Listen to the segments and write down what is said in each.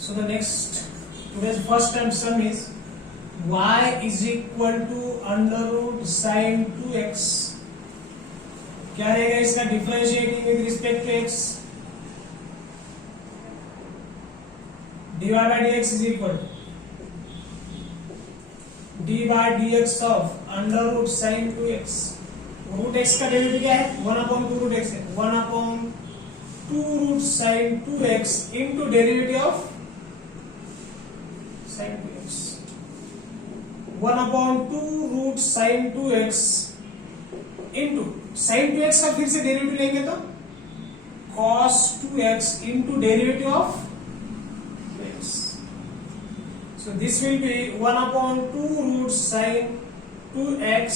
So the next, today's first term sum is y is equal to under root sin 2x. क्या रहेगा इसका differentiating with respect to x? dy by dx is equal d by dx of under root sin 2x. Root x का derivative क्या है? 1/2 root x है. 1/2 root sin 2x into derivative of sin 2x. 1/2 root sin 2x into sin 2x का फिर से derivative लेंगे तो cos 2x into derivative of x. So this will be 1/2 root sin 2x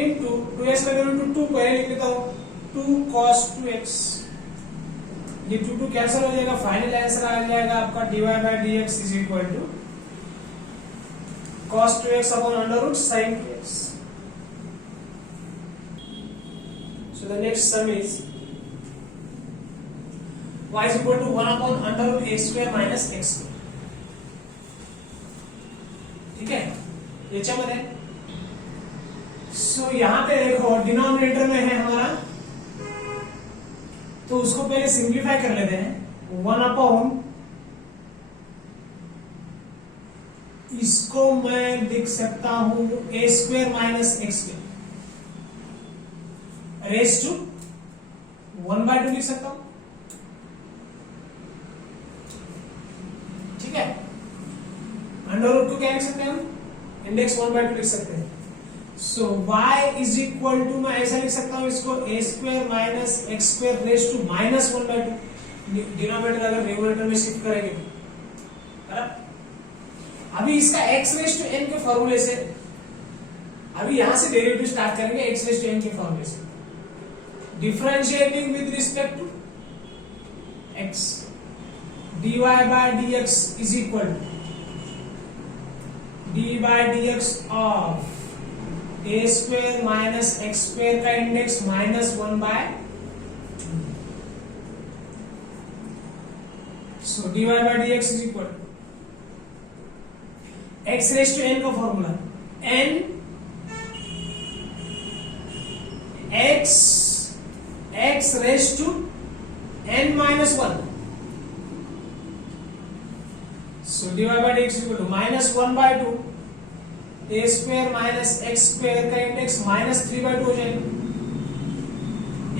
into 2x का derivative 2 पहले लिख लेता हूँ 2 cos 2x. ये 2 कैंसिल हो जाएगा. फाइनल आंसर आ जाएगा आपका dy by dx is equal to cos 2x upon under root sin 2x. So the next sum is y is equal to 1 upon under root a square minus x square. ठीक है, याच्यामध्ये सो यहाँ पे देखो denominator में है हमारा, तो उसको पहले सिंप्लीफाई कर लेते हैं. 1 अपॉन, इसको मैं लिख सकता हूं a square minus x square raise to 1/2 लिख सकता हूं. ठीक है, अंडर रूट को क्या लिख सकते हैं हम? इंडेक्स 1/2 लिख सकते हैं. So y is equal to, मैं ऐसा लिख सकता हूं इसको a square minus x square raise to minus 1/2. Denominator अगर न्यूमरेटर में शिफ्ट करेंगे तो अभी इसका x रेज टू n के फॉर्मूले से, अभी यहां से डेरिवेटिव स्टार्ट करेंगे x रेज टू n के फॉर्मूले से. Differentiating with respect to x, dy by dx is equal to d by dx of a square minus x square का index minus 1/2. So dy by dx is equal to x raise to n का formula n x raise to n minus 1. So dy by dx is equal to minus 1/2 a square minus x square का index minus 3/2 हो जाएगा.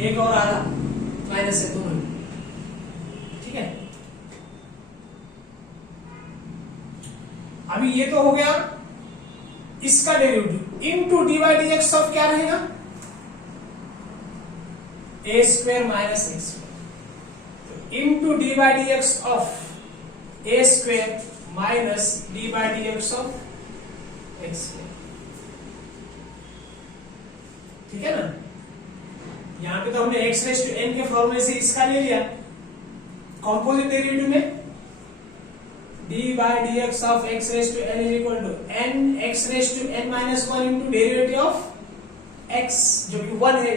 एक और आधा minus है दोनों. ठीक है, अभी ये तो हो गया इसका derivative into D by D x of क्या रहेगा? A square minus x square into D by D x of a square minus D by D x of x square. ठीक है ना, यहां पे तो हमने एक्स रेज टू एन के फॉर्मूले से इसका ले लिया. कॉम्पोजिट डेरिवेटिव में d by dx of x raised to n is equal to n x raised to n minus 1 into derivative of x, जो कि 1 है.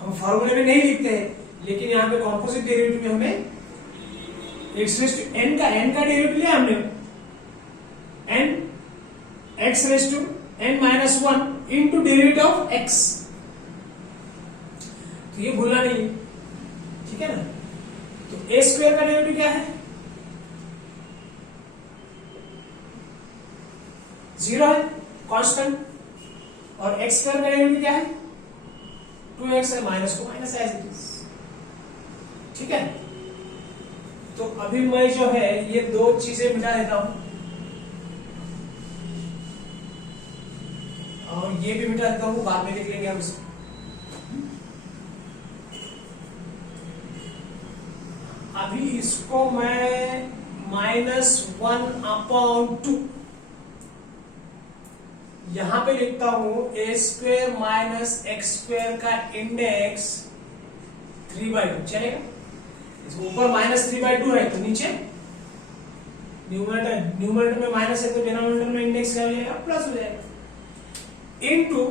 हम फॉर्मूले में नहीं लिखते हैं, लेकिन यहाँ पे कॉम्पोजिट डेरिवेटिव में हमें x raised to n का डेरिवेटिव लिया हमने, n x raised to n minus 1 into derivative of x. तो ये भूलना नहीं. ठीक है ना, तो a स्क्वायर का डेरिवेटिव क्या है? 0 है, कांस्टेंट. और x स्क्वायर का डेरिवेटिव क्या है? 2x है, माइनस को माइनस एज इट इज. ठीक है, तो अभी मैं जो है ये दो चीजें मिटा देता हूं और ये भी मिटा देता हूं, बाद में लिख लेंगे हम इसको. अभी इसको मैं -1/2 यहां पे लिखता हूं. ए स्क्वायर माइनस एक्स स्क्वायर का इंडेक्स 3/2 चलेगा. इसको ऊपर माइनस 3/2 है तो नीचे न्यूमरेटर में माइनस है तो डिनोमिनेटर में इंडेक्स क्या हो जाएगा? प्लस हो जाएगा. इनटू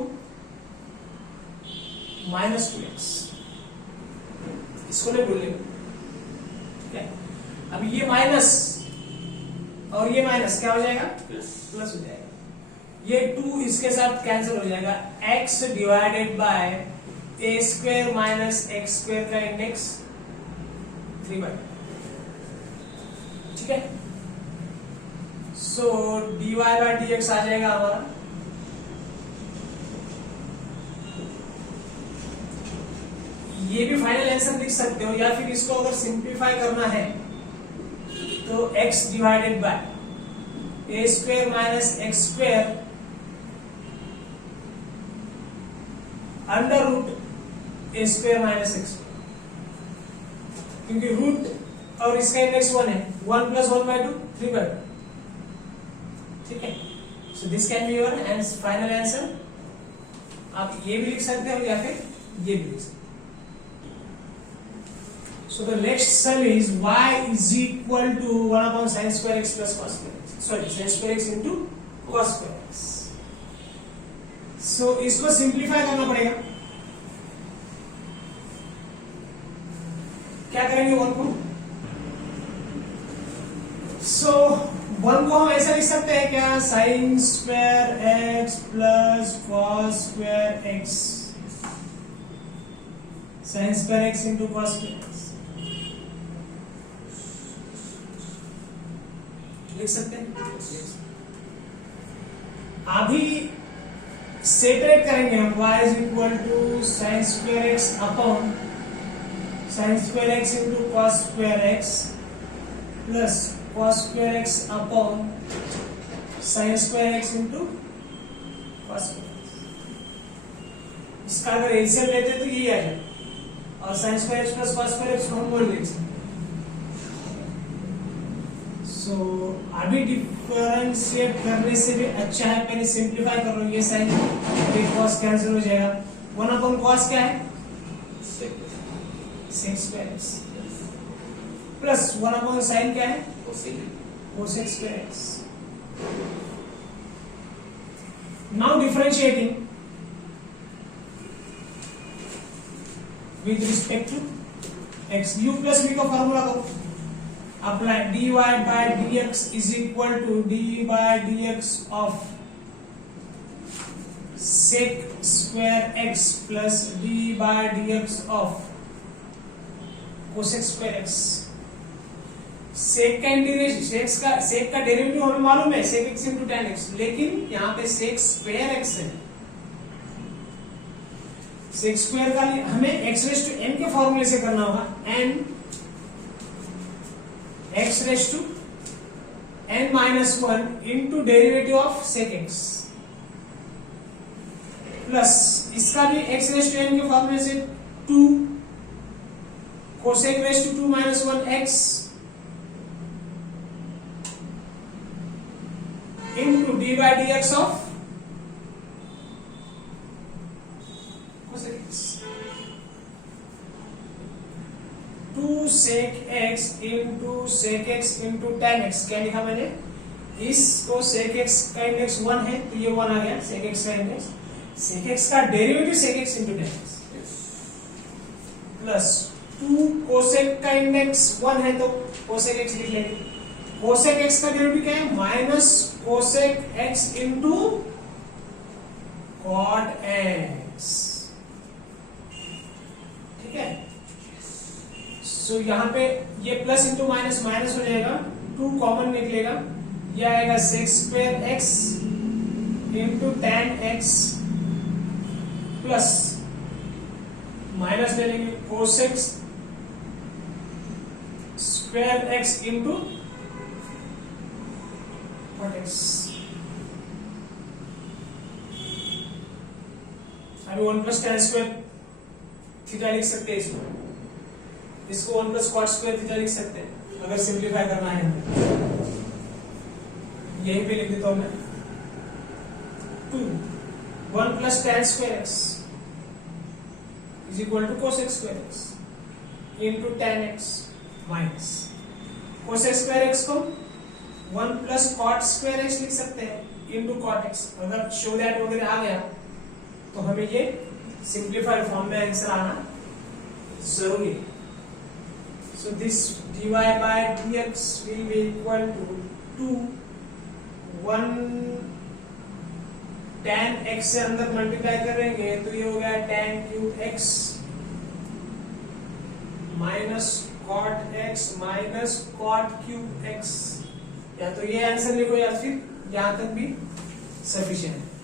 -2x, इसको नहीं भूलेंगे. ठीक है, अब ये माइनस और ये माइनस क्या हो जाएगा, प्लस प्लस हो जाएगा। ये 2 इसके साथ कैंसिल हो जाएगा, x divided by a square minus x square का इंडेक्स 3/2, ठीक है। सो dy बाय dx आ जाएगा हमारा, ये भी फाइनल आंसर लिख सकते हो, या फिर इसको अगर सिंप्लीफाई करना है तो x divided by a square minus x square under root a square minus x, क्योंकि रूट और इसका इंडेक्स 1 है, 1 प्लस 1/2 3/2, ठीक है। So this can be your final answer. आप ये भी लिख सकते हो या फिर ये भी लिख सकते हो। So the next cell is y is equal to 1 upon sin square x plus cos square x. Sorry, sin square x into cos square x. So इसको सिंप्लीफाई करना पड़ेगा। क्या करेंगे 1 को? So 1 को हम ऐसा लिख सकते हैं क्या, sin square x plus cos square x, sin square x into cos square x लिख सकते हैं। अभी सेपरेट करेंगे हम, y is equal to sine square x upon sine square x into cos square x plus cos square x upon sine square x into cos square x. इसका अगर LCM लेते तो यही आ जाए, और sine square x plus cos square x हम बोल देंगे। सो अभी डिफरेंशिएट करने से भी अच्छा है पहले सिंप्लीफाई कर लो, ये साइन ये कॉस कैंसिल हो जाएगा, 1 अपॉन कॉस क्या है, sec square x plus 1 upon sine क्या है, cosec square x. Now differentiating with respect to x, u plus v का फॉर्मूला करो, apply dy by dx is equal to d by dx of sec square x plus d by dx of cosec square x। sec का integration, sec का derivative हमें मालूम है sec x into tan x, लेकिन यहाँ पे sec square x है, sec square का हमें x raised to n के फॉर्मूले से करना होगा, n x raised to n minus 1 into derivative of sec x plus इसका भी x raised to n के फॉर्मूले से 2 cosec raised to 2 minus 1 x into d by dx of cosec x, 2 sec x into sec x into tan x। क्या लिखा मैंने, इसको sec x का इंडेक्स 1 है तो ये 1 आ गया sec x का इंडेक्स, sec x का derivative sec x into tan x plus 2 cosec का इंडेक्स 1 है तो cosec x लिख लेंगे, cosec x का डेरिवेटिव क्या है, minus cosec x into cot x, ठीक है। सो यहाँ पे ये प्लस इंटू माइनस माइनस हो जाएगा, 2 कॉमन निकलेगा, ये आएगा sec square x into tan x plus minus ले लेंगे cosec square x into cot x. अभी 1 प्लस टैन स्क्वायर थीटा लिख सकते हैं, इसको 1 प्लस कॉट स्क्वायर थीटा लिख सकते हैं अगर सिंप्लीफाई करना है हमें, यहीं पे लिख देता हूं मैं 2 1 plus tan square x is equal to cosec square x into tan x minus cosec square x को 1 प्लस कॉट स्क्वायर एक्स लिख सकते हैं इंटू कॉट एक्स। अगर शो दैट वगैरह आ गया तो हमें ये सिंप्लीफाइड फॉर्म में आंसर आना जरूरी है। So this dy by dx will be equal to 2 1 tan x से अंदर मल्टीप्लाई करेंगे तो ये हो गया tan cube x minus cot x minus cot cube x। या तो ये आंसर लिखो या फिर यहां तक भी सफिशिएंट है।